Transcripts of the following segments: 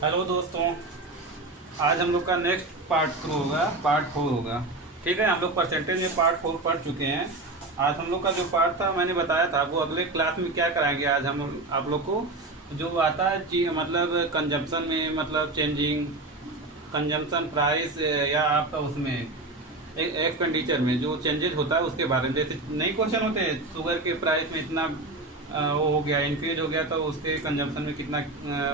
Hello दोस्तों, आज हम लोग का नेक्स्ट पार्ट थ्रू होगा, पार्ट 4 होगा। ठीक है, हम लोग परसेंटेज में पार्ट 4 पढ़ चुके हैं। आज हम लोग का जो पार्ट था मैंने बताया था आपको, अगले क्लास में क्या कराएंगे। आज हम आप लोग को जो आता है मतलब कंजम्पशन में, मतलब चेंजिंग कंजम्पशन प्राइस, या आप उसमें एक्सपेंडिचर में जो चेंजेस होता है उसके बारे में। जैसे नई क्वेश्चन होते हैं, शुगर के प्राइस में इतना वो हो गया, इंक्रीज हो गया, तो उसके कंजम्पशन में कितना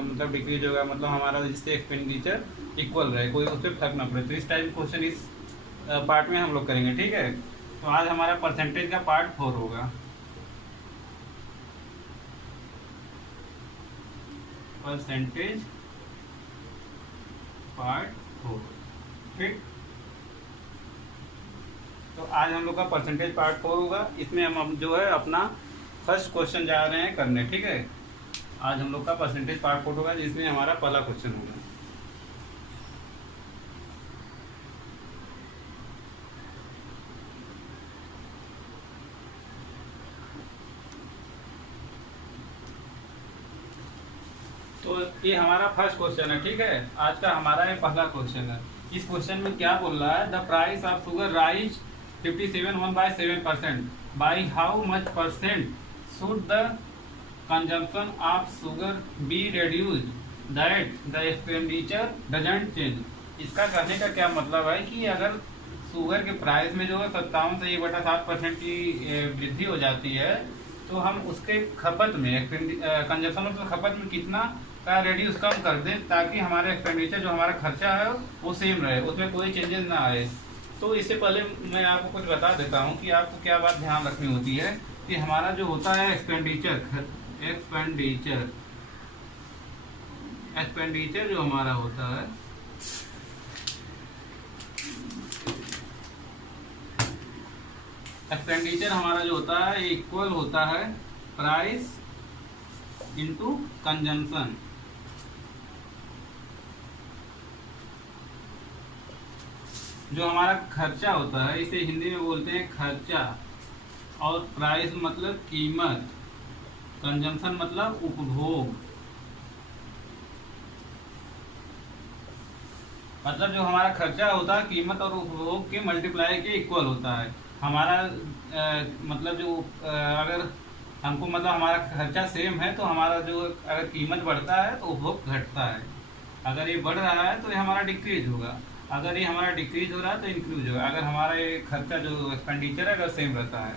मतलब डिक्रीज होगा, मतलब हमारा जिससे एक्सपेंडिचर इक्वल रहे, कोई उस पर फर्क ना पड़े। तो इस टाइप क्वेश्चन इस पार्ट में हम लोग करेंगे। ठीक है, तो आज हमारा परसेंटेज का पार्ट 4 होगा। Percentage part 4। ठीक, तो आज हम लोग का परसेंटेज पार्ट 4 होगा। इसमें हम जो है अपना फर्स्ट क्वेश्चन जा रहे हैं करने। ठीक है, आज हम लोग का परसेंटेज पार्ट 4 होगा, जिसमें हमारा पहला क्वेश्चन होगा। तो ये हमारा फर्स्ट क्वेश्चन है। ठीक है, आज का हमारा ये पहला क्वेश्चन है। इस क्वेश्चन में क्या बोल रहा है, the price of sugar rise 57.1/7%, by how much percent should the consumption of sugar be reduced that the expenditure doesn't change. इसका कहने का क्या मतलब है कि अगर शुगर के प्राइस में जो है 57 से 1/7% की वृद्धि हो जाती है, तो हम उसके खपत में कंजप्शन मतलब खपत में कितना का रेड्यूस कम कर दें, ताकि हमारा एक्सपेंडिचर जो हमारा खर्चा है वो सेम रहे, उसमें कोई चेंजेस ना आए। तो इससे पहले मैं आपको कुछ बता देता हूँ कि आपको क्या बात ध्यान रखनी होती है कि हमारा जो होता है एक्सपेंडिचर जो हमारा होता है, एक्सपेंडिचर हमारा जो होता है इक्वल होता है प्राइस इनटू कंजम्पशन। जो हमारा खर्चा होता है इसे हिंदी में बोलते हैं खर्चा, और प्राइस मतलब कीमत, कंजम्पशन मतलब उपभोग। मतलब जो हमारा खर्चा होता है कीमत और उपभोग के मल्टीप्लाई के इक्वल होता है। हमारा मतलब जो अगर हमको मतलब हमारा खर्चा सेम है, तो हमारा जो अगर कीमत बढ़ता है तो उपभोग घटता है। अगर ये बढ़ रहा है तो ये हमारा डिक्रीज होगा, अगर ये हमारा डिक्रीज हो रहा है तो इंक्रीज होगा। अगर हमारा ये खर्चा जो एक्सपेंडिचर है अगर सेम रहता है,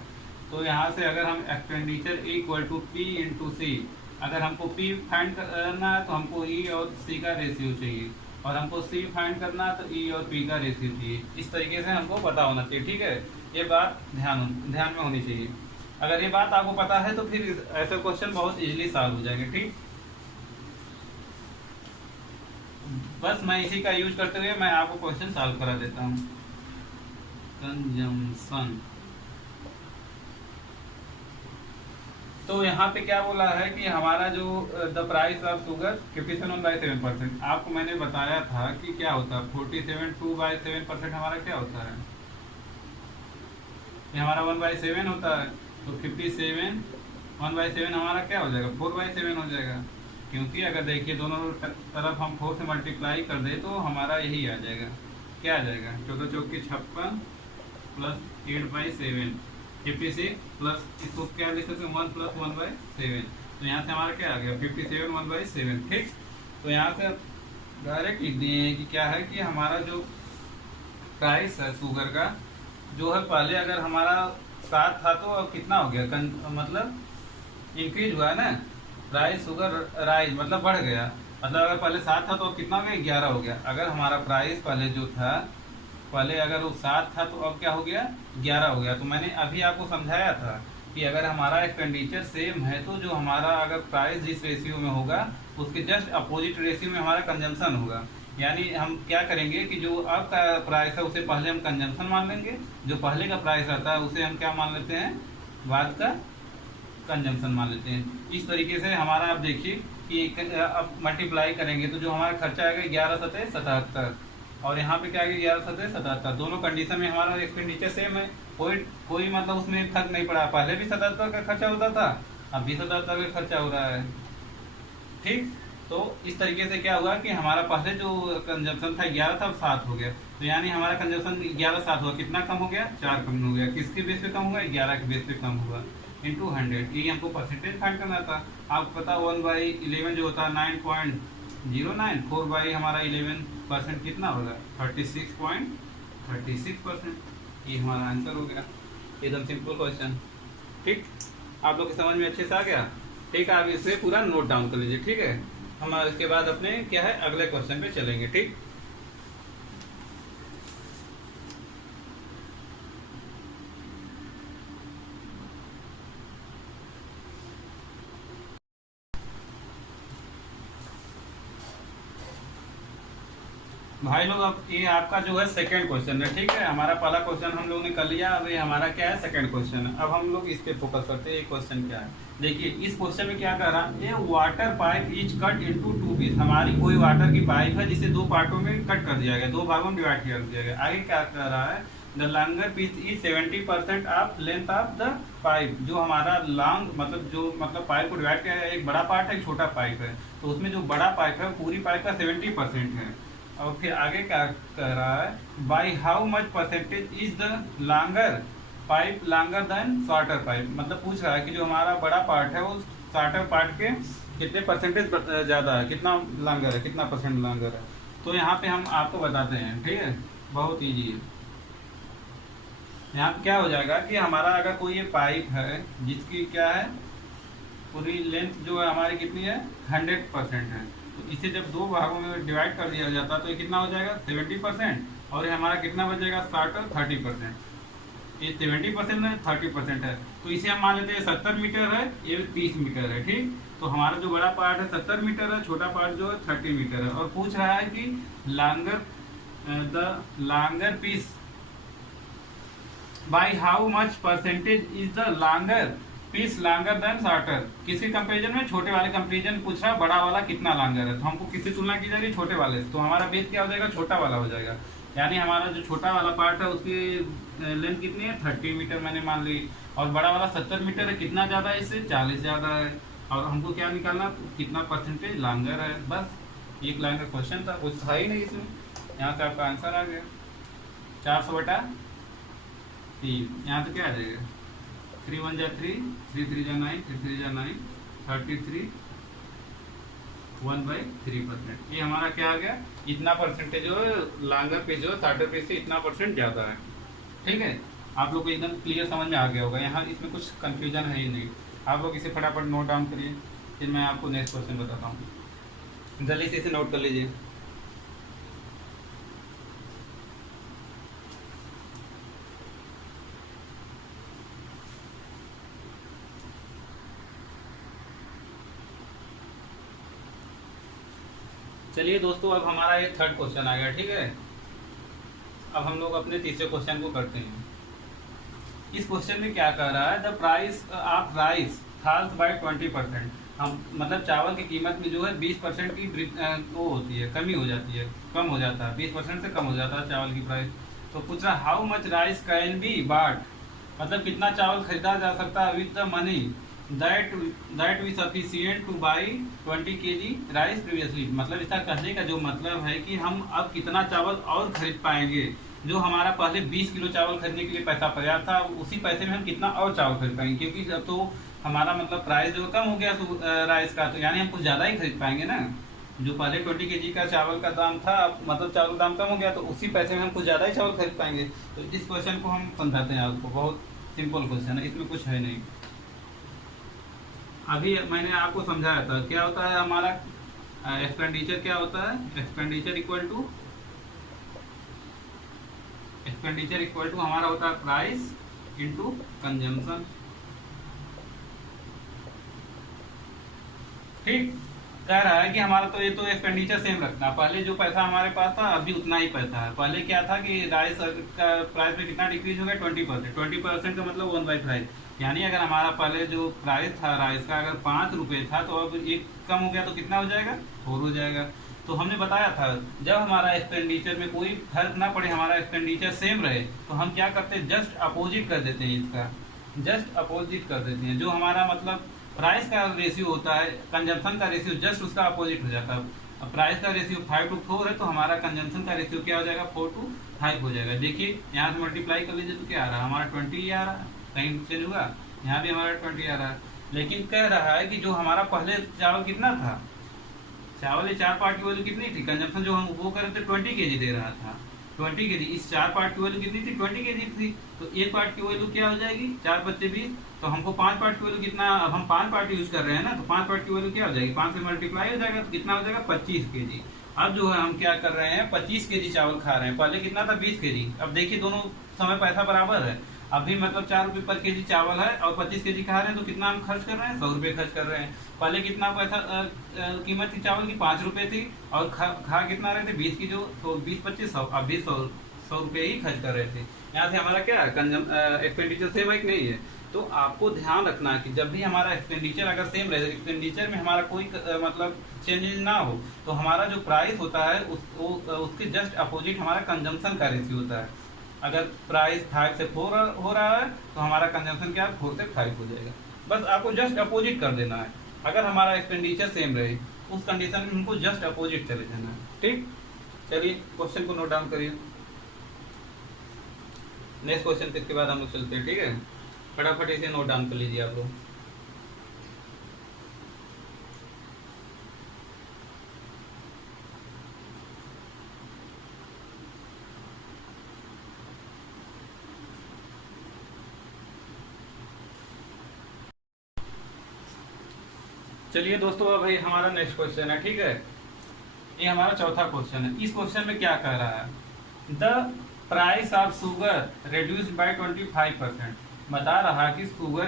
तो यहाँ से अगर हम expenditure equal to P into C, अगर हमको पी फाइंड करना है तो हमको ई और सी का रेशियो चाहिए, और हमको सी फाइंड करना है तो ई और पी का रेशियो चाहिए। इस तरीके से हमको पता होना चाहिए। ठीक है, ये बात ध्यान में होनी चाहिए। अगर ये बात आपको पता है तो फिर ऐसे क्वेश्चन बहुत इजीली सॉल्व हो जाएंगे। ठीक, बस मैं इसी का यूज करते हुए मैं आपको क्वेश्चन सॉल्व करा देता हूँ। कंजम्पशन, तो यहाँ पे क्या बोला है कि हमारा जो द प्राइस ऑफ शुगर 57/7%, आपको मैंने बताया था कि क्या होता है 47/2/7% हमारा क्या होता है, ये हमारा 1/7 होता है। तो 57 1/7 हमारा क्या हो जाएगा, 4/7 हो जाएगा। क्योंकि अगर देखिए दोनों तरफ हम 4 से मल्टीप्लाई कर दे तो हमारा यही आ जाएगा। क्या आ जाएगा, 14 चौक की 56 प्लस 8/7 56 प्लस इसको क्या लिख सकते हैं 1 + 1/7। तो यहाँ से हमारा क्या आ गया 57 1/7। ठीक, तो यहाँ से डायरेक्ट लिख दिए हैं कि क्या है कि हमारा जो प्राइस है शुगर का जो है, पहले अगर हमारा 7 था तो अब कितना हो गया, मतलब इंक्रीज हुआ है ना, प्राइस शुगर राइज मतलब बढ़ गया। मतलब अगर पहले 7 था तो अब कितना हो गया 11 हो गया। अगर हमारा प्राइस पहले जो था, पहले अगर वो 7 था तो अब क्या हो गया 11 हो गया। तो मैंने अभी आपको समझाया था कि अगर हमारा एक्सपेंडिचर सेम है तो जो हमारा अगर प्राइस जिस रेशियो में होगा उसके जस्ट अपोजिट रेशियो में हमारा कंजम्पशन होगा। यानी हम क्या करेंगे कि जो अब का प्राइस है उसे पहले हम कंजम्पशन मान लेंगे, जो पहले का प्राइस रहता है उसे हम क्या मान लेते हैं, बाद का कंजम्पशन मान लेते हैं। इस तरीके से हमारा आप देखिए कि अब मल्टीप्लाई करेंगे तो जो हमारा खर्चा आएगा 11×7=77, और यहाँ पे क्या आएगा 11×7=77। दोनों कंडीशन में हमारा एक्सपेंडिचर सेम है, कोई मतलब उसमें फर्क नहीं पड़ा। पहले भी 77 का खर्चा होता था, अब भी 77 का खर्चा हो रहा है। ठीक, तो इस तरीके से क्या हुआ कि हमारा पहले जो कंजम्पशन था 11 था, अब 7 हो गया। तो यानी हमारा कंजम्पशन 11 7 हुआ, कितना कम हो गया? 4 कम हो गया। किसके बेस पे कम हुआ? 11 के बेस पे कम हुआ इंटू 100। ये हमको परसेंटेज फाइंड करना था। आपको पता 1/11 जो होता है 9.09, 4 हमारा 11% कितना होगा? 36.36%। ये हमारा आंसर हो गया। एकदम सिंपल क्वेश्चन। ठीक, आप लोग की समझ में अच्छे से आ गया? ठीक है, आप इसे पूरा नोट डाउन कर लीजिए। ठीक है, हम इसके बाद अपने क्या है अगले क्वेश्चन पे चलेंगे। ठीक, भाई लोग अब ये आपका जो है सेकंड क्वेश्चन है। ठीक है, हमारा पहला क्वेश्चन हम लोग ने कर लिया। अब ये हमारा क्या है? सेकंड क्वेश्चन है। अब हम लोग इस पे फोकस करते हैं। ये क्वेश्चन क्या है? देखिए इस क्वेश्चन में क्या कर रहा है, ये water pipe is cut into 2 piece. हमारी कोई वाटर की पाइप है जिसे 2 पार्टों में कट कर दिया गया, 2 भागों में डिवाइड कर दिया गया। आगे क्या कर रहा है? The longer piece is 70% of length of the pipe. जो हमारा लॉन्ग मतलब पाइप को डिवाइड किया है, एक बड़ा पार्ट है, एक छोटा पाइप है। तो उसमें जो बड़ा पाइप है पूरी पाइप का 70% है। और फिर आगे क्या कर रहा है? By how much percentage is the longer pipe longer than shorter pipe. मतलब पूछ रहा है कि जो हमारा बड़ा पार्ट है वो शॉर्टर पार्ट के कितने परसेंटेज ज्यादा है, कितना लॉन्गर है, कितना परसेंट लॉन्गर है। तो यहाँ पे हम आपको बताते हैं। ठीक है, बहुत ईजी है। यहाँ पे क्या हो जाएगा कि हमारा अगर कोई ये पाइप है जिसकी क्या है पूरी लेंथ जो है हमारी कितनी है? 100% है। तो इसे जब 2 भागों में डिवाइड कर दिया जाता है तो ये कितना हो जाएगा? 70%। और ये हमारा कितना बचेगा? शॉर्टर 30%। ये 70% है, 30% है। तो इसे हम मान लेते हैं 70 मीटर है, ये 30 मीटर है। ठीक, तो हमारा जो बड़ा पार्ट है 70 मीटर है, छोटा पार्ट जो है 30 मीटर है। और पूछ रहा है कि longer piece by how much percentage is the longer piece longer than shorter. किसके कंपेरिजन में? छोटे वाले कंपेरिजन पूछ रहा है, बड़ा वाला कितना लॉन्गर है। तो हमको किससे तुलना की जाएगी? छोटे वाले से। तो हमारा बेस क्या हो जाएगा? छोटा वाला हो जाएगा। यानी हमारा जो छोटा वाला पार्ट है उसकी लेंथ कितनी है? 30 मीटर मैंने मान ली। और बड़ा वाला 70 मीटर है। कितना ज्यादा है इससे? 40 ज्यादा है। और हमको क्या निकालना? कितना परसेंटेज लॉन्गर है। बस एक लाइन का क्वेश्चन था, कुछ था ही नहीं इसमें। यहाँ से आपका आंसर आ गया 400/3। यहाँ से क्या आ जाएगा? 3 1 जा 3, 3 3 जा 9, 3 3 जा 9, 33 1/3%। ये हमारा क्या आ गया? इतना परसेंटेज जो है लॉन्गर पे जो है शॉर्टर पे से इतना परसेंट ज्यादा है। ठीक है, आप लोग को एकदम क्लियर समझ में आ गया होगा। यहाँ इसमें कुछ कंफ्यूजन है ही नहीं। आप लोग इसे फटाफट नोट डाउन करिए, फिर मैं आपको नेक्स्ट क्वेश्चन बताता हूँ। जल्दी से इसे नोट कर लीजिए। चलिए दोस्तों, अब हमारा ये थर्ड क्वेश्चन आ गया। ठीक है, अब हम लोग अपने तीसरे क्वेश्चन को करते हैं। इस क्वेश्चन में क्या कह रहा है? The price of rice falls by 20%। हम मतलब चावल की कीमत में जो है 20% की वो होती है, कमी हो जाती है, कम हो जाता है, 20% से कम हो जाता है चावल की प्राइस। तो पूछ रहा how much rice can be bought. मतलब कितना चावल खरीदा जा सकता है with the money that we sufficient to buy 20 kg rice previously. मतलब इसका कहने का जो मतलब है कि हम अब कितना चावल और खरीद पाएंगे। जो हमारा पहले 20 किलो चावल खरीदने के लिए पैसा पर्याप्त था, उसी पैसे में हम कितना और चावल खरीद पाएंगे। क्योंकि अब तो हमारा मतलब प्राइस जो कम हो गया राइस का, तो यानी हम कुछ ज़्यादा ही खरीद पाएंगे ना। जो पहले 20 kg का चावल का दाम था, मतलब चावल का दाम कम हो गया, तो उसी पैसे में हम कुछ ज़्यादा ही चावल खरीद पाएंगे। तो इस क्वेश्चन को हम समझाते हैं आपको। बहुत सिंपल क्वेश्चन है, इसमें कुछ है नहीं। अभी मैंने आपको समझाया था क्या होता है हमारा एक्सपेंडिचर। क्या होता है? एक्सपेंडिचर इक्वल टू हमारा होता है प्राइस इनटू कंजम्पशन। ठीक, कह रहा है कि हमारा तो ये तो एक्सपेंडिचर सेम रखना। पहले जो पैसा हमारे पास था अभी उतना ही पैसा है। पहले क्या था कि राइस का प्राइस में कितना डिक्रीज हो गया? 20%। 20% का मतलब 1/5। यानी अगर हमारा पहले जो प्राइस था राइस का अगर 5 रुपये था, तो अब एक कम हो गया तो कितना हो जाएगा? 4 हो जाएगा। तो हमने बताया था जब हमारा एक्सपेंडिचर में कोई फर्क ना पड़े, हमारा एक्सपेंडिचर सेम रहे, तो हम क्या करते हैं? जस्ट अपोजिट कर देते हैं। इसका जस्ट अपोजिट कर देते हैं। जो हमारा मतलब प्राइस का रेशियो होता है, कंजम्पशन का रेशियो जस्ट उसका अपोजिट हो जाता है। अब प्राइस का रेशियो 5:4 है, तो हमारा कंजम्पशन का रेशियो क्या हो जाएगा, 4:5 हो जाएगा। देखिए यहाँ से मल्टीप्लाई कर लीजिए तो क्या आ रहा है, हमारा 20 आ रहा है, कहीं चेंज हुआ, यहाँ भी हमारा 20 आ रहा है। लेकिन कह रहा है कि जो हमारा पहले चावल कितना था, चावल ये 4 पार्ट की वैल्यू कितनी थी, कंजम्पशन जो हम वो कर रहे थे 20 kg दे रहा था, 20 kg। इस 4 पार्ट की वैल्यू कितनी थी, 20 kg थी। तो एक पार्ट की वैल्यू क्या हो जाएगी, 4 बच्चे 20, तो हमको 5 पार्ट की वैल्यू कितना, अब हम 5 पार्ट यूज कर रहे हैं ना, तो 5 पार्ट की वैल्यू क्या हो जाएगी, 5 से मल्टीप्लाई हो जाएगा, तो कितना हो जाएगा, 25 kg। अब जो है हम क्या कर रहे हैं, 25 kg चावल खा रहे हैं, पहले कितना था, 20 kg। अब देखिए दोनों समय पैसा बराबर है, अभी मतलब 4 रुपए पर केजी चावल है और 25 kg खा रहे हैं, तो कितना हम खर्च कर रहे हैं, 100 रुपए खर्च कर रहे हैं। पहले कितना पैसा कीमत थी चावल की, 5 रुपए थी, और खा कितना रहे थे, 20 की, जो तो 20-25-100, अब भी 100 रुपए ही खर्च कर रहे थे। यहाँ से हमारा क्या है, एक्सपेंडिचर सेम है कि नहीं है। तो आपको ध्यान रखना है कि जब भी हमारा एक्सपेंडिचर अगर सेम रहे, एक्सपेंडिचर में हमारा कोई मतलब चेंजेस ना हो, तो हमारा जो प्राइस होता है उसके जस्ट अपोजिट हमारा कंजम्पशन का रेशियो होता है। अगर प्राइस 5 से 4 हो रहा है, तो हमारा कंजम्पशन क्या है, 4 से 5 हो जाएगा। बस आपको जस्ट अपोजिट कर देना है। अगर हमारा एक्सपेंडिचर सेम रहे, उस कंडीशन में हमको जस्ट अपोजिट चले जाना है। ठीक, चलिए क्वेश्चन को नोट डाउन करिए। नेक्स्ट क्वेश्चन इसके बाद हम लोग चलते हैं। ठीक है, फटाफट इसे नोट डाउन कर लीजिए आप लोग। चलिए दोस्तों, अब भाई हमारा नेक्स्ट क्वेश्चन है। ठीक है, ये हमारा चौथा क्वेश्चन है। इस क्वेश्चन में क्या कह रहा है, the price of sugar reduced by 25%। बता रहा है कि शुगर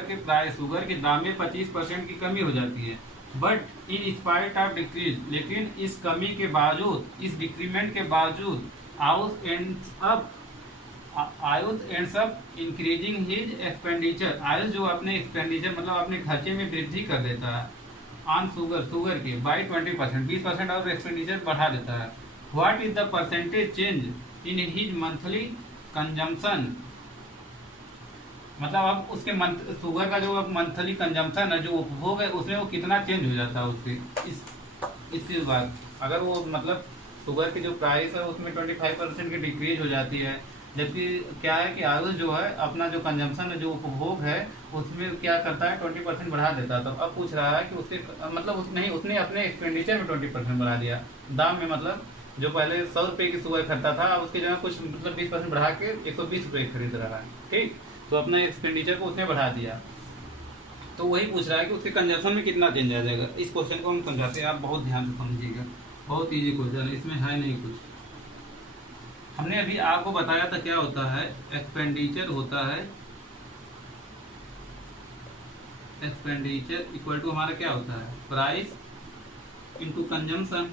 के दाम में 25% की कमी हो जाती है, but in spite of decrease, लेकिन इस कमी के बावजूद, इस डिक्रीमेंट के बावजूद, Ayush ends up increasing his expenditure. Ayush जो अपने एक्सपेंडिचर मतलब अपने खर्चे में वृद्धि कर देता है ऑन शुगर के बाई 20%, 20% और एक्सपेंडिचर बढ़ा देता है। What is the percentage change in his monthly consumption. मतलब अब उसके शुगर का जो मंथली कंजम्पशन है, जो उपभोग है, उसमें वो कितना चेंज हो जाता है उसके इसके बाद। अगर वो मतलब शुगर की जो प्राइस है उसमें 25% की डिक्रीज हो जाती है, जबकि क्या है कि आयुष जो है अपना जो कंजम्पशन है, जो उपभोग है, उसमें क्या करता है 20% बढ़ा देता है। तो अब पूछ रहा है कि उसके मतलब उसने अपने एक्सपेंडिचर में 20% बढ़ा दिया, दाम में मतलब जो पहले 100 रुपए की शुगर खरीदता था, अब उसके जगह कुछ मतलब 20% बढ़ा के 120 रुपए खरीद रहा है। ठीक, तो अपना एक्सपेंडिचर को उसने बढ़ा दिया। तो वही पूछ रहा है कि उसके कंजम्पशन में कितना चेंज आ जाएगा। इस क्वेश्चन को हम समझाते हैं, आप बहुत ध्यान से समझिएगा, बहुत ईजी क्वेश्चन है, इसमें है नहीं कुछ। हमने अभी आपको बताया था क्या होता है, एक्सपेंडिचर होता है, एक्सपेंडिचर इक्वल टू हमारा क्या होता है, प्राइस इनटू कंजम्पशन।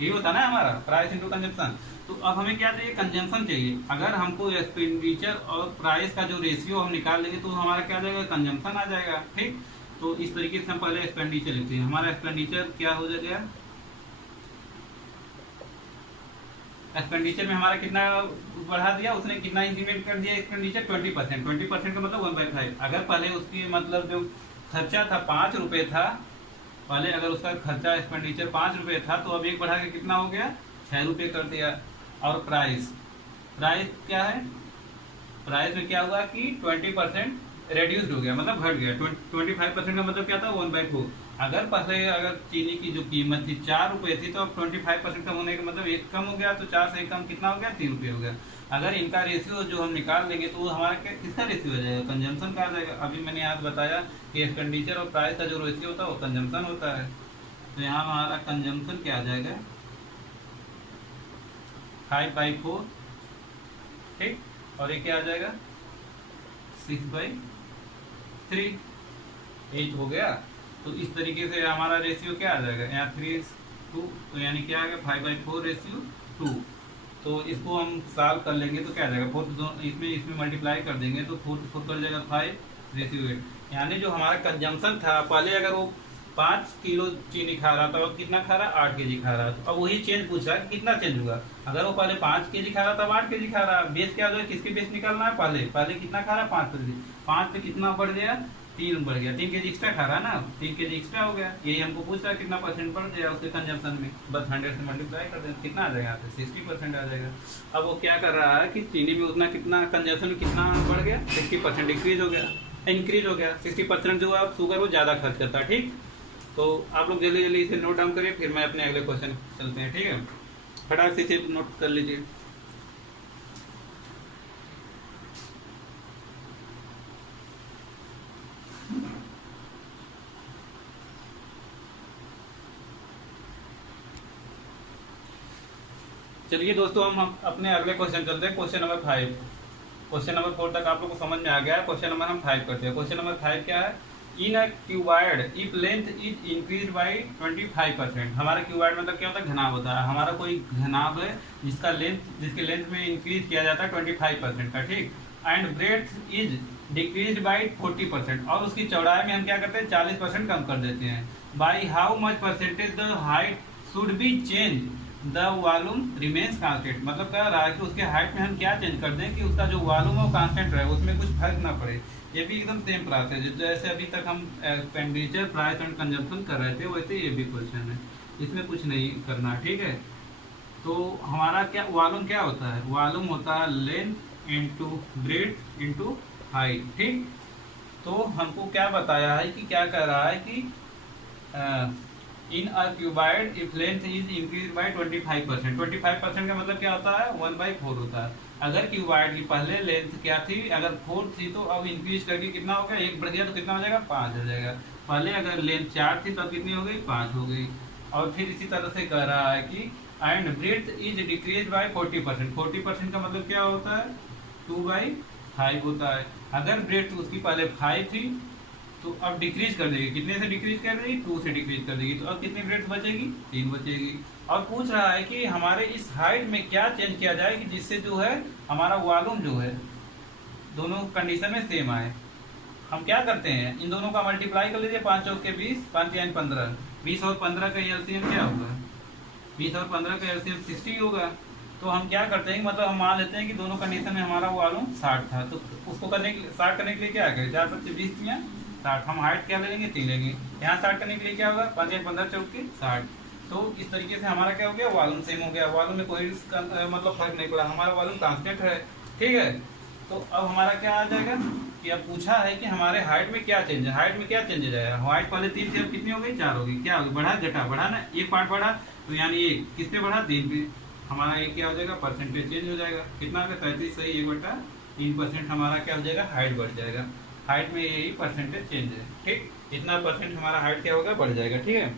यही होता है ना हमारा, प्राइस इनटू कंजम्पशन। तो अब हमें क्या चाहिए, कंजम्पशन चाहिए। अगर हमको एक्सपेंडिचर और प्राइस का जो रेशियो हम निकाल लेंगे तो हमारा क्या आ जाएगा, कंजम्पशन आ जाएगा। ठीक, तो इस तरीके से हम पहले एक्सपेंडिचर लिखते हैं। हमारा एक्सपेंडिचर क्या हो जाएगा, एक्सपेंडिचर में हमारा कितना बढ़ा दिया उसने, कितना इंक्रीमेंट कर दिया एक्सपेंडिचर, 20%। 20% का मतलब 1/5। अगर पहले उसकी मतलब जो खर्चा था 5 रुपए था, पहले अगर उसका खर्चा एक्सपेंडिचर 5 रुपए था, तो अब एक बढ़ा के कितना हो गया, 6 रुपए कर दिया। और प्राइस क्या है, प्राइस में क्या हुआ कि 20% रेड्यूस्ड हो गया, मतलब घट गया। 25% का मतलब क्या था, 1/4। अगर पहले अगर चीनी की जो कीमत थी 4 रुपए थी, तो अब 25% कम होने का मतलब एक कम हो गया, तो 4 से एक कम कितना हो गया, 3 रुपए हो गया। अगर इनका रेशियो जो हम निकाल लेंगे तो हमारा किसका रेशियो हो जाएगा, कंजम्पशन का आ जाएगा। अभी मैंने यहाँ बताया कि एक्सपेंडिचर और प्राइस का जो रेशियो होता है वो कंजम्पशन होता है। तो यहाँ हमारा कंजम्पशन क्या आ जाएगा, 5/4। ठीक, और ये क्या आ जाएगा, 6/3, 8 हो गया। तो इस तरीके से हमारा रेशियो क्या आ जाएगा, यहाँ 3:2, तो यानी क्या आ गया, 5/4 रेशियो 2। तो इसको हम सॉल्व कर लेंगे तो क्या आ जाएगा, 4 इसमें मल्टीप्लाई कर देंगे तो 4 कर जाएगा 5 रेशियो 8। यानी जो हमारा कंजम्पशन था पहले, अगर वो 5 किलो चीनी खा रहा था, अब कितना खा रहा है, 8 kg खा रहा है। तो अब वही चेंज पूछ रहा है कि कितना चेंज हुआ। अगर वो पहले 5 kg खा रहा था, अब 8 kg खा रहा है। बेस क्या जो है, किसके बेस निकालना है, पहले पहले कितना खा रहा है, 5 kg। 5 पे कितना बढ़ गया, 3 बढ़ गया, 3 kg एक्स्ट्रा खा रहा है ना, 3 kg एक्स्ट्रा हो गया। यही हमको पूछ रहा है कितना परसेंट बढ़ जाएगा उसके कंजम्पशन में। बस 100 से मल्टीप्लाई कर दें, कितना आ जाएगा यहाँ पे, 60% आ जाएगा। अब वो क्या कर रहा है कि चीनी में उतना कितना कंजम्पशन में कितना बढ़ गया, 60% इंक्रीज हो गया, इंक्रीज हो गया। 60% जो है शुगर वो ज़्यादा खर्च करता है। ठीक, तो आप लोग जल्दी जल्दी इसे नोट डाउन करिए, फिर मैं अपने अगले क्वेश्चन चलते हैं। ठीक है, फटाक से इसे नोट कर लीजिए। चलिए दोस्तों, हम अपने अगले क्वेश्चन चलते हैं। Question number 5। क्वेश्चन नंबर 4 तक आप लोग को समझ में आ गया है। क्वेश्चन नंबर हम 5 करते हैं। क्वेश्चन नंबर 5 क्या है, in a cuboid if length is increase by 25%। हमारा क्यूबॉइड मतलब क्या होता है, घनाभ होता है। हमारा कोई घनाभ है जिसके लेंथ में इंक्रीज किया जाता है 25% का। ठीक, and breadth is decrease by 40%, और उसकी चौड़ाई में हम क्या करते हैं, 40% कम कर देते हैं। By how much percentage the height should be change the volume remains constant. मतलब कह रहा है कि उसके हाइट में हम क्या चेंज कर दें कि उसका जो वॉल्यूम है वो कांस्टेंट रहे, उसमें कुछ फर्क ना पड़े। ये भी एकदम सेम प्रोसेस है जैसे अभी तक हम एक्सपेंडिचर, प्राइस एंड कंजम्पशन कर रहे थे, वैसे ये भी क्वेश्चन है, इसमें कुछ नहीं करना। ठीक है, तो हमारा क्या वॉल्यूम क्या होता है, वॉल्यूम होता है length into breadth into height. ठीक, तो हमको क्या बताया है कि क्या कह रहा है कि in a cuboid if length is increase by 25%। 25% का मतलब क्या होता है, 1/4 होता है। अगर क्यूबॉइड की पहले लेंथ क्या थी, अगर 4 थी, तो अब इंक्रीज करके कितना हो गया, 1 बढ़ गया, तो कितना हो जाएगा, 5 हो जाएगा। पहले अगर लेंथ 4 थी तब कितनी हो गई, 5 हो गई। और फिर इसी तरह से कह रहा है कि and breadth is decrease by 40%। 40% का मतलब क्या होता है, 2/5 होता है। अगर ब्रेड्थ उसकी पहले 5 थी तो अब डिक्रीज कर देगी, कितने से डिक्रीज कर देगी, 2 से डिक्रीज कर देगी। तो अब कितनी ब्रेड्थ बचेगी, 3 बचेगी। और पूछ रहा है कि हमारे इस हाइट में क्या चेंज किया जाए कि जिससे जो है हमारा वॉल्यूम जो है दोनों कंडीशन में सेम आए। हम क्या करते हैं, इन दोनों का मल्टीप्लाई कर लीजिए, 5 चौक के 20, 5 यानी 15, 20 और 15 का एलसीएम क्या होगा, 20 और 15 का एलसीएम 60 होगा। तो हम क्या करते हैं, मतलब हम मान लेते हैं कि दोनों कंडीशन में हमारा वॉल्यूम 60 था, तो उसको करने के लिए 60 करने के लिए क्या करें, 4 25 20 या 60। हम हाइट क्या ले लेंगे, 3 लेंगे। यहाँ 60 करने के लिए क्या होगा, 5 या 15 चौक के 60। तो इस तरीके से हमारा क्या हो गया, वॉल्यूम सेम हो गया, वॉल्यूम में कोई मतलब फर्क नहीं पड़ा, हमारा वॉल्यूम कांस्टेंट है। ठीक है, तो अब हमारा क्या आ जाएगा कि अब पूछा है कि हमारे हाइट में क्या चेंज है, हाइट में क्या चेंज हो जाएगा। हाइट पहले 3 थी, अब कितनी हो गई, 4 हो गई। क्या हो गई, बढ़ा घटा, बढ़ा ना, एक पार्ट बढ़ा, तो यानी एक किस पे बढ़ा, 3 पे। हमारा एक क्या हो जाएगा, परसेंटेज चेंज हो जाएगा। कितना हो गया, 33 सही 1/3% हमारा क्या हो जाएगा, हाइट बढ़ जाएगा। हाइट में यही परसेंटेज चेंज है। ठीक, इतना परसेंट हमारा हाइट क्या होगा, बढ़ जाएगा। ठीक है,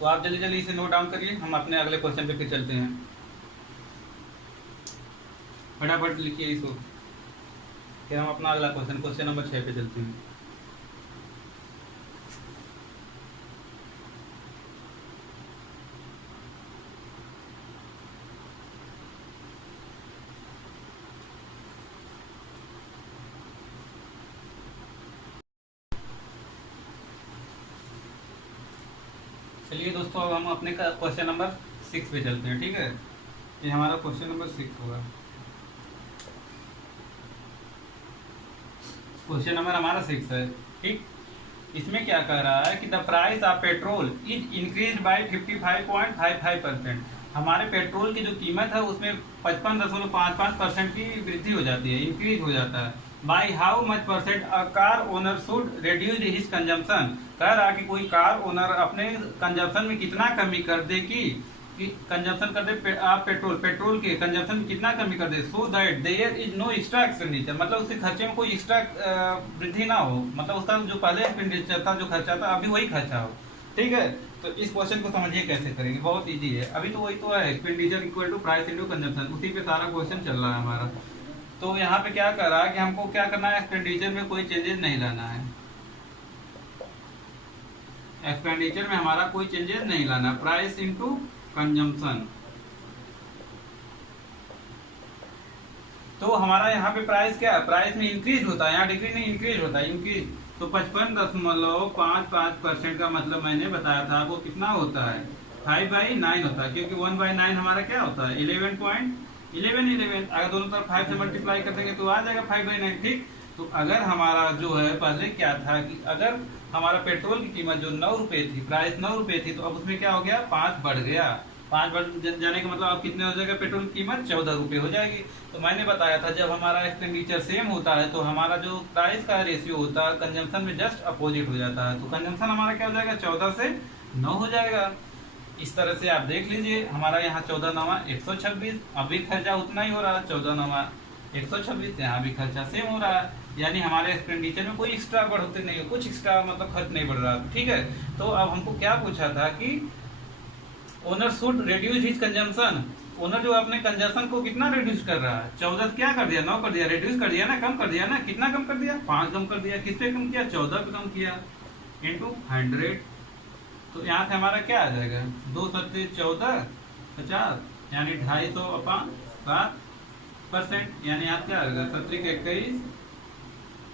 तो आप जल्दी जल्दी इसे नोट डाउन करिए, हम अपने अगले क्वेश्चन पे फिर चलते हैं। फटाफट लिखिए इसको, फिर हम अपना अगला क्वेश्चन नंबर 6 पे चलते हैं। चलिए दोस्तों, अब हम अपने क्वेश्चन नंबर 6 पे चलते हैं। ठीक है, ये हमारा क्वेश्चन नंबर 6 होगा। क्वेश्चन नंबर हमारा 6 है। ठीक, इसमें क्या कह रहा है कि the price of petrol is increase bye 55.55%। हमारे पेट्रोल की जो कीमत है उसमें 55.55% की वृद्धि हो जाती है, इंक्रीज हो जाता है। By how much percent a car owner should reduce his consumption. कह रहा कि कोई कार ओनर अपने कंजम्पशन में कितना कमी कर दे कि कंजम्पशन कर दे, आप पेट्रोल के कंजम्पशन में कितना कमी कर दे, so that there is no extra expenditure. मतलब उसके खर्चे में कोई एक्स्ट्रा वृद्धि ना हो, मतलब उसका जो पहले एक्सपेंडिचर था, जो खर्चा था, अभी वही खर्चा हो। ठीक है, तो इस क्वेश्चन को समझिए कैसे करेंगे, बहुत इजी है। अभी तो वही तो है, expenditure equal to price into consumption, उसी पे सारा क्वेश्चन चल रहा है हमारा। तो यहाँ पे क्या कर रहा है कि हमको क्या करना है, एक्सपेंडिचर में कोई चेंजेस नहीं लाना है। एक्सपेंडिचर में हमारा कोई चेंजेस नहीं लाना, प्राइस इंटू कंजम्पशन। तो हमारा यहाँ पे प्राइस क्या है, प्राइस में इंक्रीज होता है, यहाँ डिक्रीज नहीं इंक्रीज होता है, इंक्रीज। तो 55.55% का मतलब मैंने बताया था आपको कितना होता है, 5/9 होता है, क्योंकि 1/9 हमारा क्या होता है 11.1111। अगर दोनों तरफ 5 से मल्टीप्लाई कर देंगे तो आ जाएगा 5/9। ठीक, तो अगर हमारा जो है पहले क्या था कि अगर हमारा पेट्रोल की कीमत जो 9 रुपए थी, प्राइस 9 रुपए थी, तो अब उसमें क्या हो गया 5 बढ़ गया। 5 बढ़ जाने का मतलब अब कितने हो जाएगा, पेट्रोल की कीमत 14 रुपए हो जाएगी। तो मैंने बताया था जब हमारा एक्सपेंडिचर सेम होता है तो हमारा जो प्राइस का रेशियो होता है कंजम्पशन में जस्ट अपोजिट हो जाता है। तो कंजम्पशन हमारा क्या हो जाएगा 14 से 9 हो जाएगा। इस तरह से आप देख लीजिए हमारा यहाँ 14 9 126, अभी खर्चा उतना ही हो रहा है, 14 9 126, यहाँ भी खर्चा सेम हो रहा है, यानी हमारे एक्सपेंडिचर में कोई एक्स्ट्रा बढ़ोतरी नहीं हो, कुछ एक्स्ट्रा मतलब खर्च नहीं बढ़ रहा। ठीक है, तो अब हमको क्या पूछा था कि owner should reduce his consumption, owner जो अपने कंजम्पशन को कितना रिड्यूस कर रहा है, 14 क्या कर दिया 9 कर दिया, रिड्यूस कर दिया ना, कम कर दिया ना, कितना कम कर दिया 5 कम कर दिया, किस पे कम किया 14 पे कम किया, इंटू 100। तो यहाँ से हमारा क्या आ जाएगा 2 सत्ते 14 50, यानी 250/7%, यानी यहाँ क्या आएगा 17 21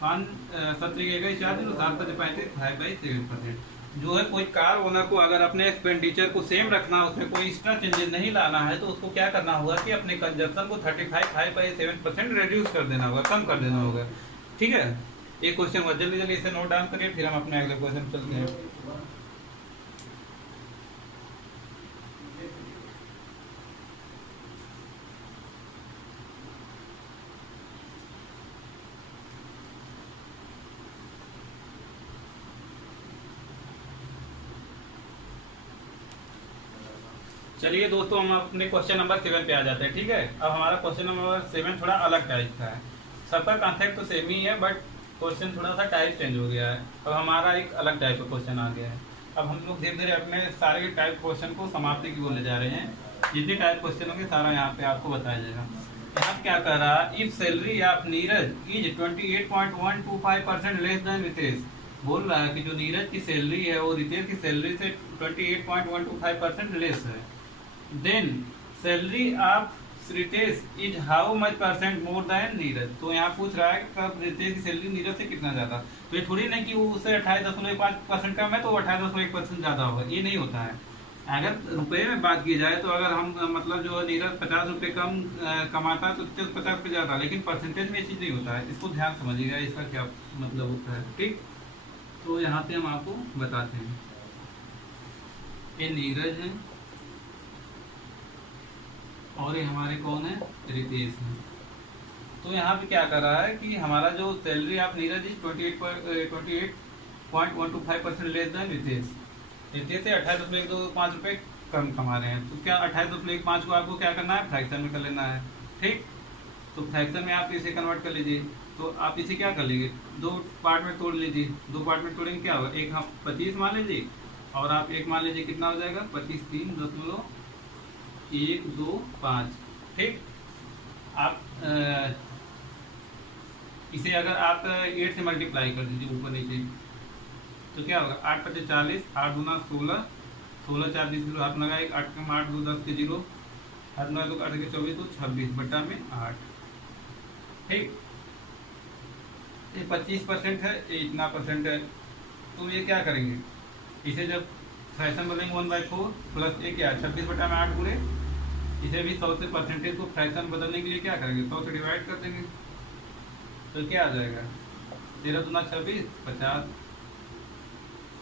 4 7 5/7%। जो है कोई कार ओनर को अगर अपने एक्सपेंडिचर को सेम रखना, उसमें कोई एक्स्ट्रा चेंजेस नहीं लाना है, तो उसको क्या करना होगा कि अपने कंजप्शन को 35.5/7% रिड्यूस कर देना होगा, कम कर देना होगा। ठीक है, एक क्वेश्चन हुआ, जल्दी जल्दी इसे नोट डाउन करिए, फिर हम अपने अगले क्वेश्चन चलते हैं। चलिए दोस्तों, हम अपने क्वेश्चन नंबर 7 पे आ जाते हैं। ठीक है, अब हमारा क्वेश्चन नंबर 7 थोड़ा अलग टाइप का है, सबका कॉन्सेप्ट तो सेम ही है, बट क्वेश्चन थोड़ा सा टाइप चेंज हो गया है। अब हमारा एक अलग टाइप का क्वेश्चन आ गया है। अब हम लोग धीरे धीरे अपने सारे टाइप क्वेश्चन को समाप्ति की ओर ले जा रहे हैं। जितने टाइप क्वेश्चन होंगे सारा यहाँ पे आपको बताया जाएगा। यहाँ क्या कर रहा है, if salary of Neeraj is 28.125% less than Ritesh, बोल रहा है कि जो नीरज की सैलरी है वो रितेश की सैलरी से 28.125% लेस है। Then salary of Ritesh is how much percent more than Neeraj, तो यहाँ पूछ रहा है कब रितेश की सैलरी नीरज से कितना ज्यादा। तो ये थोड़ी नहीं कि वो उससे 28.5% कम है तो 28.1% ज्यादा होगा, ये नहीं होता है। अगर रुपए में बात की जाए तो अगर हम मतलब जो नीरज 50 रुपए कम कमाता है तो रितेश 50 रुपए ज्यादा, लेकिन परसेंटेज में ये चीज नहीं होता है, इसको ध्यान समझिएगा इसका क्या मतलब होता है। ठीक, तो यहाँ पे हम आपको बताते हैं, ये नीरज है और ये हमारे कौन है रितेश है। तो यहाँ पे क्या कर रहा है कि हमारा जो salary of Neeraj is 28.125% less than Ritesh, Ritesh से 28.25 रुपए कम कमा रहे हैं। तो क्या 28.5 को आपको क्या करना है, फ्रैक्शन में कर लेना है। ठीक, तो फ्रैक्शन में आप इसे कन्वर्ट कर लीजिए। तो आप इसे क्या कर लीजिए, 2 पार्ट में तोड़ लीजिए। 2 पार्ट में तोड़ेंगे क्या होगा, एक हम 25 मान लीजिए और आप एक मान लीजिए, कितना हो जाएगा 25 3.125। ठीक, आप इसे अगर आप 8 से मल्टीप्लाई कर दीजिए ऊपर नीचे, तो क्या होगा 8 × 5 = 40, 8 × 2 = 16, 16 4 0 हाथ लगाए, 8 × 8 2 10 के 0, हाथ लगा 2 8 के 24 तो 26/8। ठीक, ये 25% है, ये इतना परसेंट है। तो ये क्या करेंगे, इसे जब फ्रैक्शन बदलेंगे 1/4 प्लस ये क्या 26/8 गुणे, इसे भी 100 से परसेंटेज को फ्रैक्शन बदलने के लिए क्या करेंगे 100 से डिवाइड कर देंगे। तो क्या आ जाएगा 13 दूना 26 50।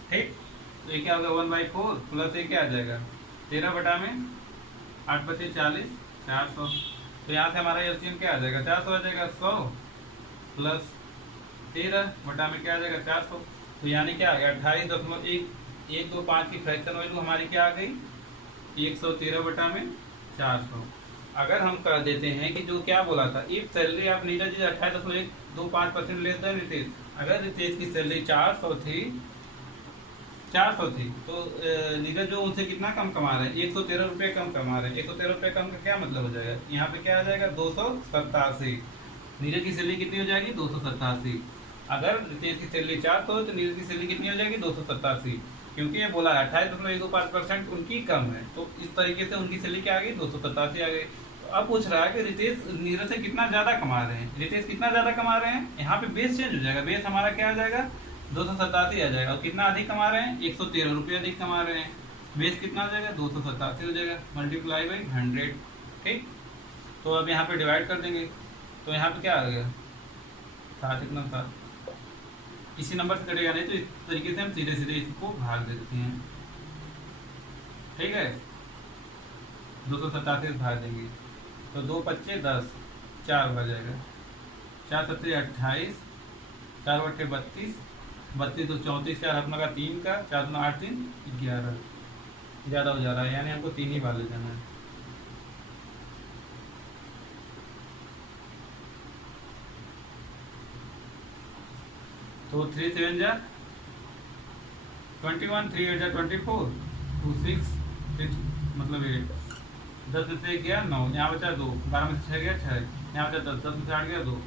ठीक, तो ये क्या होगा 1/4 प्लस ये क्या आ जाएगा 13/8 × 40 400। तो यहाँ से हमारा एलसीएम क्या आ जाएगा 400 आ जाएगा, 100 प्लस 13 में क्या आ जाएगा 400। तो यानी क्या आ गया 28.125 की फ्रैक्शन वैल्यू हमारी क्या आ गई 113/400। अगर हम कर देते हैं कि जो क्या बोला था, if salary of Neeraj is 28.125% less than Ritesh, अगर रितेश की सैलरी 400 थी तो नीरज जो उनसे कितना कम कमा रहे हैं 113 रुपये कम कमा रहे हैं। 113 रुपये कम का क्या मतलब हो जाएगा, यहाँ पे क्या आ जाएगा 287। नीरज की सैलरी कितनी हो जाएगी 287। अगर रितेश की सैलरी 400 तो नीरज की सैलरी कितनी हो जाएगी 287, क्योंकि ये बोला है 28.125% उनकी कम है, तो इस तरीके से उनकी सैलरी क्या आ गई 287 आ गई। तो अब पूछ रहा है कि रितेश नीरज से कितना ज्यादा कमा रहे हैं। रितेश कितना ज्यादा कमा रहे हैं, यहाँ पे बेस चेंज हो जाएगा। बेस हमारा क्या आ जाएगा, 287 आ जाएगा। और कितना अधिक कमा रहे हैं, 113 रुपये अधिक कमा रहे हैं। बेस कितना आ जाएगा, 287 हो जाएगा, मल्टीप्लाई बाई 100। ठीक, तो अब यहाँ पे डिवाइड कर देंगे, तो यहाँ पे क्या आ गया, 7 इतना 7। किसी नंबर से कटेगा नहीं, तो इस तरीके से हम सीधे सीधे इसको भाग देते हैं। ठीक है, 287 से भाग देंगे तो 2 पच्चे 10, 4 बच जाएगा। 4 सत्ते 28, 4 बट्टे 32, 32 तो 34, 4 अपना का 3 का, 4 दूना 8 3 11, ज़्यादा हो जा रहा है, यानी हमको 3 ही बार ले जाना है। तो 3 7 जा 21, 3 8 जा 24, 2 6 मतलब 8, 10 में से 1 गया 9, यहाँ बचा 2, 12 में से 6 गया 6, यहाँ बचा 10, 10 में से 8 गया 2,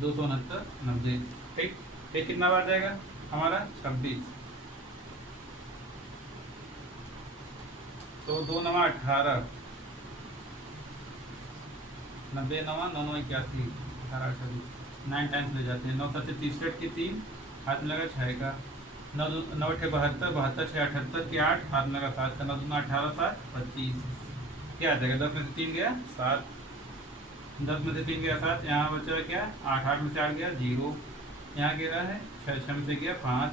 269 90। ठीक, ये कितना बार जाएगा हमारा, 26। तो 2 9 18, 90 9 9 9 81, 18 26, 9 टाइम्स ले जाते हैं। 9 7 30 की 3, हाथ में लगा 6 का, 9 9 8 72, 72 6 78 की 8, हाथ में लगा 7 का, 9 2 18 7 25, क्या आ जाएगा, 10 में से 3 गया 7, 10 में से 3 गया 7, यहाँ बचा क्या 8, 8 में से 8 गया 0, यहाँ गिरा है 6, 6 में से गया 5,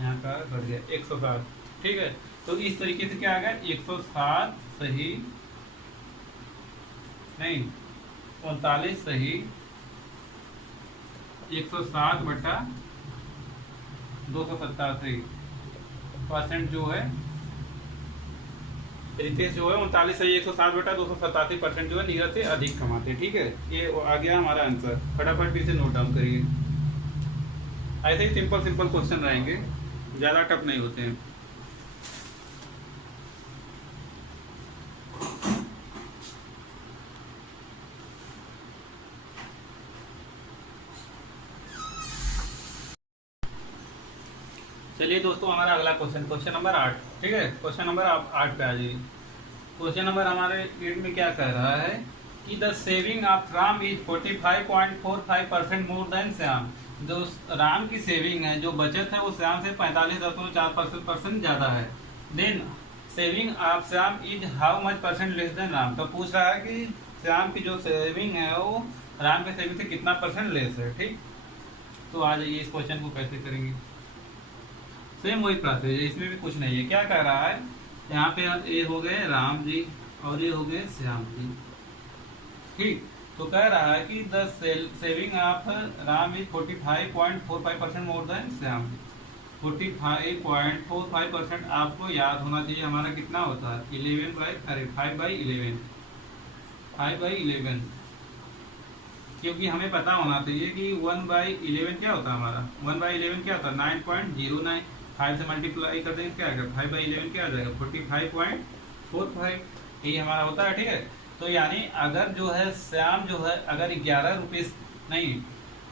यहाँ का बढ़ गया 107। ठीक है, तो इस तरीके से क्या आ गया, 107 सही नहीं 39 सही 107 बटा 287% जो है रितेश जो है 39 सही 107 बटा 287% जो है नीरज से अधिक कमाते। ठीक है, ये आ गया हमारा आंसर। फटाफट इसे नोट डाउन करिए। ऐसे ही सिंपल सिंपल क्वेश्चन रहेंगे, ज़्यादा टफ नहीं होते हैं। चलिए दोस्तों, हमारा अगला क्वेश्चन, क्वेश्चन नंबर 8। ठीक है, क्वेश्चन नंबर 8 पे आ जाइए। क्वेश्चन नंबर हमारे 8 में क्या कह रहा है कि the saving of Ram is 45.45% more than Shyam. जो राम की सेविंग है, जो बचत है, वो श्याम से 45.4% ज़्यादा है। Then saving of Shyam is how much percent less than Ram. तो पूछ रहा है कि श्याम की जो सेविंग है वो राम के सेविंग से कितना परसेंट लेस है। ठीक, तो आ जाइए इस क्वेश्चन को कैसे करेंगे। सेम वही प्रोसेस है, इसमें भी कुछ नहीं है। क्या कह रहा है, यहाँ पे ये हो गए राम जी और ये हो गए श्याम जी। ठीक, तो कह रहा है कि the saving of Ram is 45.45% more than Shyam. 45.45% आपको याद होना चाहिए हमारा कितना होता है, 5/11, 5/11, क्योंकि हमें पता होना चाहिए कि 1/11 क्या होता है हमारा, 1/11 क्या होता है 9.09। 5 से मल्टीप्लाई कर देंगे क्या आएगा, 5/11 क्या आ जाएगा 45.45, यही हमारा होता है। ठीक है, तो यानी अगर जो है श्याम जो है अगर 11 रुपये नहीं,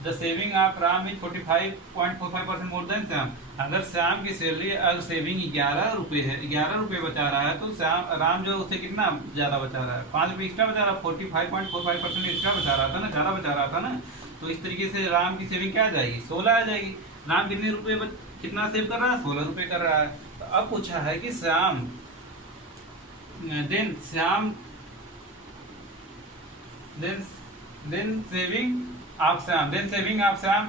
the saving of Ram is 45.45% more than Shyam. अगर श्याम की सैलरी अगर सेविंग 11 रुपये है, 11 रुपये बचा रहा है, तो श्याम राम जो है उससे कितना ज्यादा बचा रहा है, 5 रुपये एक्स्ट्रा बचा रहा है, 45.45% एक्स्ट्रा बचा रहा था ना, ज्यादा बचा रहा था ना। तो इस तरीके से राम की सेविंग क्या आ जाएगी, 16 आ जाएगी। राम कितने रुपये कितना सेव कर रहा है, 16 रुपये कर रहा है। तो अब पूछा है कि Shyam then saving of Shyam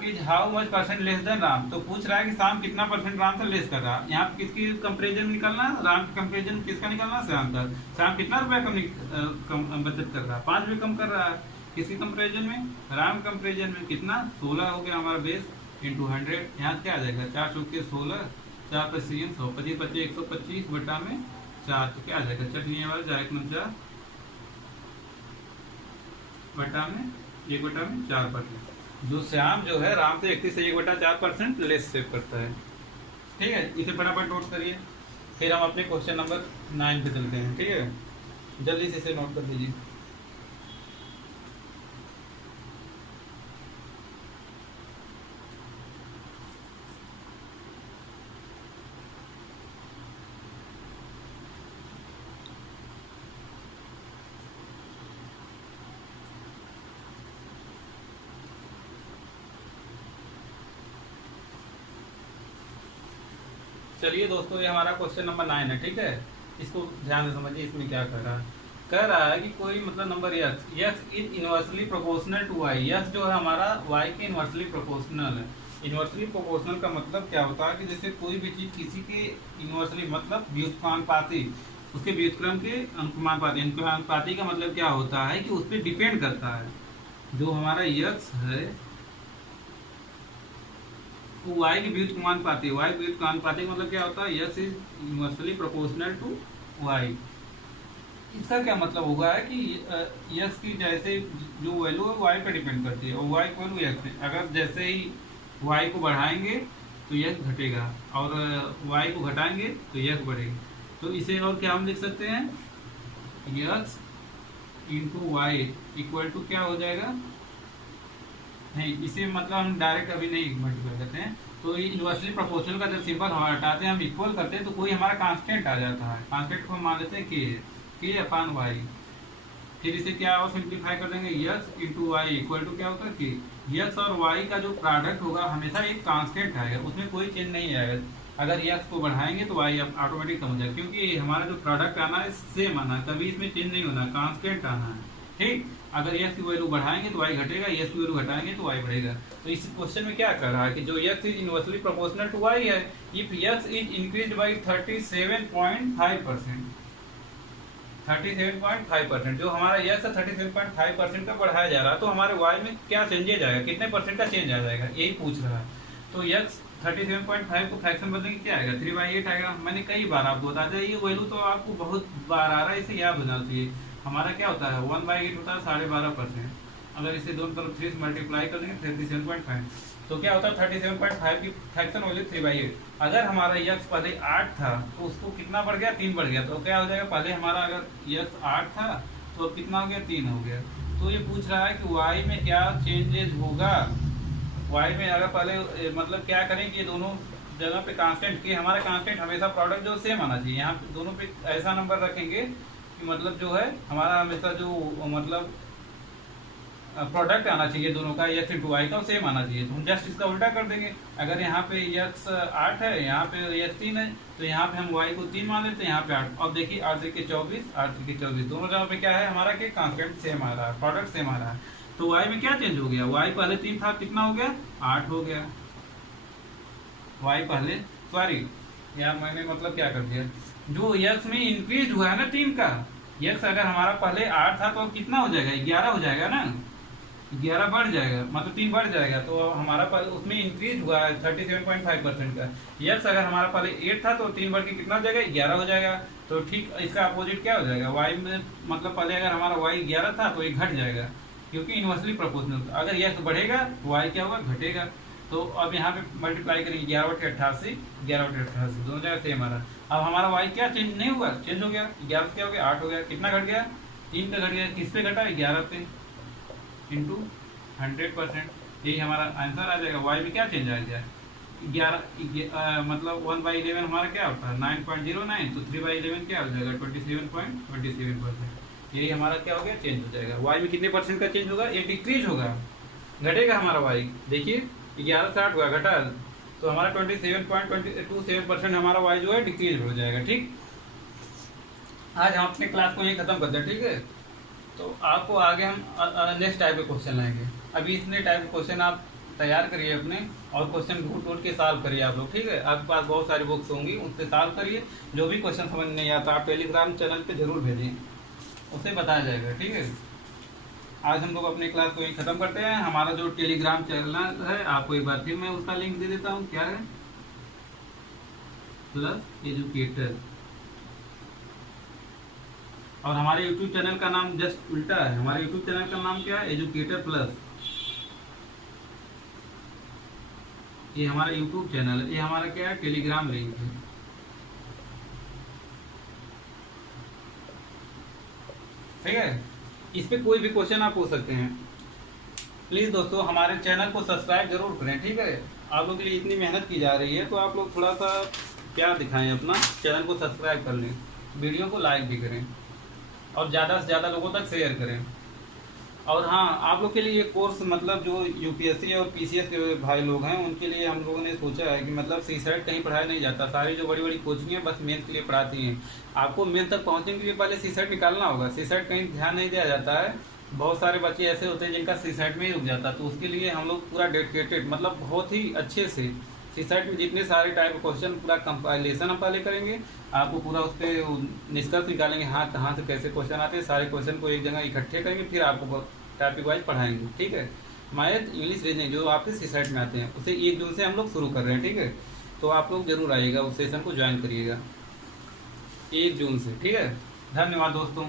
is how much percent less than Ram. तो पूछ रहा है कि श्याम कितना परसेंट राम से लेस कर रहा है। यहाँ पे किसकी कंपेरिजन निकलना, राम की कंपेरिजन किसका निकलना, श्याम का। श्याम कितना रुपया कम बचत कर रहा है, 5 रुपये कम कर रहा है। किसकी कंपेरिजन में, राम कंपेरिजन में कितना, 16 हो गया हमारा बेस इंटू 100। यहाँ क्या आ जाएगा 4 चौके 16, 4 + 3 100, 25 25 125 बटा में 4, तो क्या आ जाएगा चटनी वाला जाए 4 बटा में 1/4%। जो श्याम जो है राम से 31 से 1/4% लेस सेव करता है। ठीक है, इसे फटाफट नोट करिए, फिर हम अपने क्वेश्चन नंबर 9 पे चलते हैं। ठीक है, जल्दी से इसे नोट कर दीजिए। चलिए दोस्तों, ये हमारा क्वेश्चन नंबर 9 है, ठीक है। इसको ध्यान से समझिए, इसमें क्या कह रहा है कि कोई मतलब number x is inversely proportional to y. X जो है हमारा वाई के इनवर्सली प्रोपोर्शनल है। इनवर्सली प्रोपोर्शनल का मतलब क्या होता है कि जैसे कोई भी चीज किसी के इनवर्सली मतलब व्युत्क्रमानुपाती, उसके व्युत्क्रम के अनुक्रमानुपाती। अनुक्रमानुपाती का मतलब क्या होता है कि उस पर डिपेंड करता है। जो हमारा यक्स है तो वाई की व्युत्क्रमानुपाती, वाई व्युत्क्रमानुपाती का मतलब क्या होता है, x is inversely proportional to y. इसका क्या मतलब होगा है कि यक्स की जैसे जो वैल्यू है वाई पर डिपेंड करती है और वाई की वैल्यू यक्स है। अगर जैसे ही वाई को बढ़ाएंगे तो यक्स घटेगा और वाई को घटाएंगे तो यक्स बढ़ेगा। तो इसे और क्या हम लिख सकते हैं, x into y equal to क्या हो जाएगा, नहीं इसे मतलब हम डायरेक्ट अभी नहीं मल्टीप्लाई करते हैं। तो ये इनवर्सली प्रोपोर्शनल का जब सिंबल हम हटाते हैं, हम इक्वल करते हैं तो कोई हमारा कांस्टेंट आ जाता है। कांस्टेंट को हम मान लेते हैं के अपान वाई। फिर इसे क्या और सिंप्लीफाई कर देंगे, x into y equal to क्या होगा कि यक्स और वाई का जो प्रोडक्ट होगा हमेशा एक कांस्टेंट आएगा, उसमें कोई चेंज नहीं आएगा। अगर यक्स को बढ़ाएंगे तो वाई ऑटोमेटिक कम हो जाएगा, क्योंकि हमारा जो प्रोडक्ट आना है सेम आना है, कभी इसमें चेंज नहीं होना, कांस्टेंट आना है, ठीक। अगर यक्स की वैल्यू बढ़ाएंगे तो वाई घटेगा, यक्स की वैल्यू घटाएंगे तो वाई बढ़ेगा। तो इस क्वेश्चन में क्या कर रहा है कि जो x is inversely proportional to y है, if x is increase by 37.5%, 37.5%, जो हमारा यक्स है 37.5% का बढ़ाया जा रहा है, तो हमारे वाई में क्या चेंजेज आएगा, कितने परसेंट का चेंज आ जाएगा, यही पूछ रहा है। तो यक्स 37.5 को फ्रैक्शन बदलेंगे क्या आएगा, 3/8 आएगा। मैंने कई बार आपको बता दिया, ये वैल्यू तो आपको बहुत बार आ रहा है, इसे याद होना चाहिए। हमारा क्या होता है 1/8 होता है 12.5%। अगर इसे दोनों तरफ 3 से मल्टीप्लाई कर देंगे 37.5, तो क्या होता है 37.5 की फ्रैक्शन वैल्यू 3/8। अगर हमारा यक्स पहले 8 था तो उसको कितना बढ़ गया, 3 बढ़ गया। तो क्या हो जाएगा, पहले हमारा अगर यक्स 8 था तो अब कितना हो गया, 3 हो गया। तो ये पूछ रहा है कि वाई में क्या चेंजेज होगा। वाई में अगर पहले मतलब क्या करें कि ये दोनों जगह पे कांस्टेंट की, हमारा कांस्टेंट हमेशा प्रोडक्ट जो सेम आना चाहिए। यहाँ पे दोनों पे ऐसा नंबर रखेंगे कि मतलब जो है हमारा हमेशा जो मतलब प्रोडक्ट आना चाहिए दोनों का, यक्स इंटू वाई का सेम आना चाहिए। तो हम जस्ट इसका उल्टा कर देंगे। अगर यहाँ पे यक्स 8 है, यहाँ पे यक्स 3 है, तो यहाँ पे हम वाई को 3 मान लेते हैं, यहाँ पे 8। अब देखिए 8 3 24, 8 3 24, दोनों जगह पे क्या है हमारा के कांस्टेंट सेम आ रहा है, प्रोडक्ट सेम आ रहा है। तो वाई में क्या चेंज हो गया, वाई पहले 3 था, कितना हो गया, 8 हो गया। वाई पहले सॉरी यार मैंने मतलब क्या कर दिया, जो यक्स में इंक्रीज हुआ है ना 3 का, यक्स अगर हमारा पहले 8 था तो कितना हो जाएगा, 11 हो जाएगा ना, 11 बढ़ जाएगा, मतलब 3 बढ़ जाएगा। तो हमारा पहले उसमें इंक्रीज हुआ है 37.5% का। यक्स अगर हमारा पहले 8 था तो 3 बढ़ के कितना हो जाएगा, 11 हो जाएगा। तो ठीक इसका अपोजिट क्या हो जाएगा, वाई में मतलब पहले अगर हमारा वाई 11 था तो ये घट जाएगा, क्योंकि इनवर्सली प्रोपोर्शनल। अगर यक्स बढ़ेगा तो वाई क्या होगा, घटेगा। तो अब यहाँ पे मल्टीप्लाई करेंगे 11/88, 11/88 दोनों जगह सेम आ रहा। अब हमारा वाई क्या चेंज नहीं हुआ, चेंज हो गया, 11 क्या हो गया, 8 हो गया। कितना घट गया, 3 का घट गया। किस पे घटा, 11 पे, इंटू 100%। यही हमारा आंसर आ जाएगा। वाई में क्या चेंज आ गया, 11 मतलब 1/11 हमारा क्या होता है 9.09, तो 3/11 क्या हो जाएगा 27.27%। यही हमारा क्या हो गया, चेंज हो जाएगा। वाई में कितने परसेंट का चेंज होगा, ये डिक्रीज होगा, घटेगा हमारा वाई। देखिए 11 से 8 हुआ, घटा, तो हमारा 27.27% हमारा वाई जो है डिक्रीज हो जाएगा, ठीक। आज हम अपने क्लास को यही खत्म करते हैं, ठीक है। तो आपको आगे हम नेक्स्ट टाइप के क्वेश्चन लाएंगे। अभी इतने टाइप के क्वेश्चन आप तैयार करिए अपने, और क्वेश्चन ढूंढ ढूंढ के सॉल्व करिए आप लोग, ठीक है। आपके पास बहुत सारी बुक्स होंगी, उससे सॉल्व करिए। जो भी क्वेश्चन समझ नहीं आता आप टेलीग्राम चैनल पे जरूर भेजिए, उससे बताया जाएगा, ठीक है। आज हम लोग अपने क्लास को यही खत्म करते हैं। हमारा जो टेलीग्राम चैनल है, आपको एक बार फिर मैं उसका लिंक दे देता हूँ, क्या है, प्लस एजुकेटर। और हमारे यूट्यूब चैनल का नाम जस्ट उल्टा है, हमारे यूट्यूब चैनल का नाम क्या है, एजुकेटर प्लस। ये हमारा यूट्यूब चैनल है, ये हमारा क्या है, टेलीग्राम लिंक है, ठीक है। इस पे कोई भी क्वेश्चन आप पूछ सकते हैं। प्लीज दोस्तों हमारे चैनल को सब्सक्राइब जरूर करें, ठीक है। आप लोगों के लिए इतनी मेहनत की जा रही है, तो आप लोग थोड़ा सा प्यार दिखाएं, अपना चैनल को सब्सक्राइब कर लें, वीडियो को लाइक भी करें, और ज़्यादा से ज़्यादा लोगों तक शेयर करें। और हाँ, आप लोग के लिए ये कोर्स मतलब जो यूपीएससी और पीसीएस के भाई लोग हैं उनके लिए हम लोगों ने सोचा है कि मतलब सी सेट कहीं पढ़ाया नहीं जाता, सारी जो बड़ी बड़ी कोचिंग है बस मेंस के लिए पढ़ाती हैं। आपको मेंस तक पहुंचने के लिए पहले सी सेट निकालना होगा, सी सेट कहीं ध्यान नहीं दिया जाता है। बहुत सारे बच्चे ऐसे होते हैं जिनका सी सेट में ही रुक जाता है, तो उसके लिए हम लोग पूरा डेडिकेटेड मतलब बहुत ही अच्छे से सी सेट में जितने सारे टाइप के क्वेश्चन पूरा कंपाइलेशन हम पहले करेंगे, आपको पूरा उस पर निष्कर्ष निकालेंगे, हाँ कहाँ से कैसे क्वेश्चन आते हैं, सारे क्वेश्चन को एक जगह इकट्ठे करेंगे, फिर आपको टॉपिक वाइज पढ़ाएंगे। ठीक है, मैथ इंग्लिश रीजनिंग जो आपके सी सेट में आते हैं उसे 1 जून से हम लोग शुरू कर रहे हैं। ठीक है, तो आप लोग जरूर आइएगा, उस सेशन को ज्वाइन करिएगा 1 जून से। ठीक है, धन्यवाद दोस्तों।